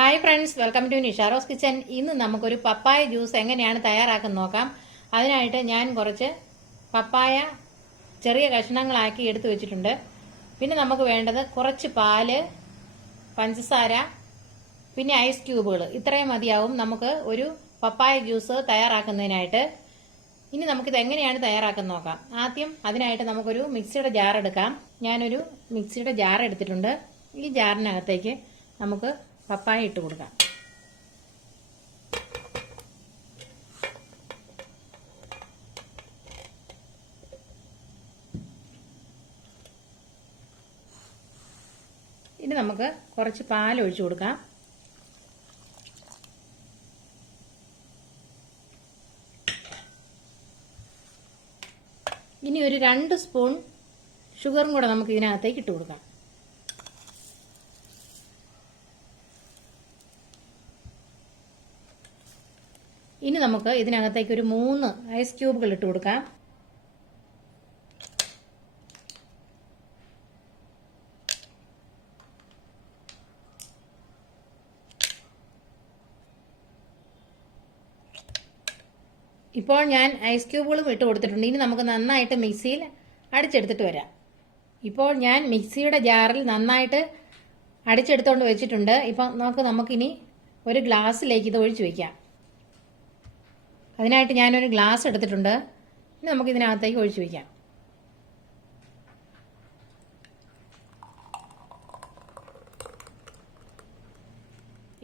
Hi friends, welcome to Nisharose kitchen. ഇന്ന് നമുക്കൊരു പപ്പായ juice എങ്ങനെയാണ് തയ്യാറാക്കുന്നത് നോക്കാം. അതിനായിട്ട് ഞാൻ കുറച്ച് പപ്പായ ചെറിയ കഷ്ണങ്ങളാക്കി എടുത്തു വെച്ചിട്ടുണ്ട്. പിന്നെ നമുക്ക് വേണ്ടത് കുറച്ച് പാല്, പഞ്ചസാര, പിന്നെ ഐസ് ക്യൂബുകൾ. ഇത്രയും മതിയാവും നമുക്ക് ഒരു പപ്പായ ജ്യൂസ് തയ്യാറാക്കുന്നതിനായിട്ട്. ഇനി നമുക്കിത് എങ്ങനെയാണ് തയ്യാറാക്കുന്നത് നോക്കാം. ആദ്യം അതിനായിട്ട് നമുക്കൊരു മിക്സിയുടെ ജാർ എടുക്കാം. ഞാനൊരു മിക്സിയുടെ ജാർ എടുത്തിട്ടുണ്ട്. ഈ ജാറിനകത്തേക്ക് നമുക്ക് പപ്പായ ഇട്ട് കൊടുക്കാം. ഇനി നമുക്ക് കുറച്ച് പാൽ ഒഴിച്ചു കൊടുക്കാം. ഇനി ഒരു 2 സ്പൂൺ ഷുഗറും കൂടെ നമുക്ക് ഇതിനകത്തേക്ക് ഇട്ട് കൊടുക്കാം. ഇനി നമുക്ക് ഇതിനകത്തേക്ക് ഒരു 3 ഐസ് ക്യൂബുകൾ ഇട്ട് കൊടുക്കാം. ഇപ്പോൾ ഞാൻ ഐസ് ക്യൂബുകളും ഇട്ട് കൊടുത്തിട്ടുണ്ട്. ഇനി നമുക്ക് നന്നായിട്ട് മിക്സിയിൽ അടിച്ചെടുത്തിട്ട് വരാം. ഇപ്പോൾ ഞാൻ മിക്സിയുടെ ജാറിൽ നന്നായിട്ട് അടിച്ചെടുത്തുകൊണ്ട് വെച്ചിട്ടുണ്ട്. ഇപ്പം നമുക്കിനി ഒരു ഗ്ലാസ്സിലേക്ക് ഇത് ഒഴിച്ച് വയ്ക്കാം. അതിനായിട്ട് ഞാനൊരു ഗ്ലാസ് എടുത്തിട്ടുണ്ട്. ഇനി നമുക്കിതിനകത്തേക്ക് ഒഴിച്ച് വയ്ക്കാം.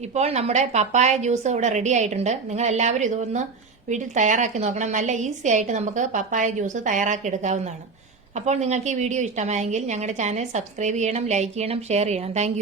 ഇപ്പോൾ നമ്മുടെ പപ്പായ ജ്യൂസ് ഇവിടെ റെഡി ആയിട്ടുണ്ട്. നിങ്ങൾ എല്ലാവരും ഇതൊന്ന് വീട്ടിൽ തയ്യാറാക്കി നോക്കണം. നല്ല ഈസി ആയിട്ട് നമുക്ക് പപ്പായ ജ്യൂസ് തയ്യാറാക്കി എടുക്കാവുന്നതാണ്. അപ്പോൾ നിങ്ങൾക്ക് ഈ വീഡിയോ ഇഷ്ടമായെങ്കിൽ ഞങ്ങളുടെ ചാനൽ സബ്സ്ക്രൈബ് ചെയ്യണം, ലൈക്ക് ചെയ്യണം, ഷെയർ ചെയ്യണം. താങ്ക്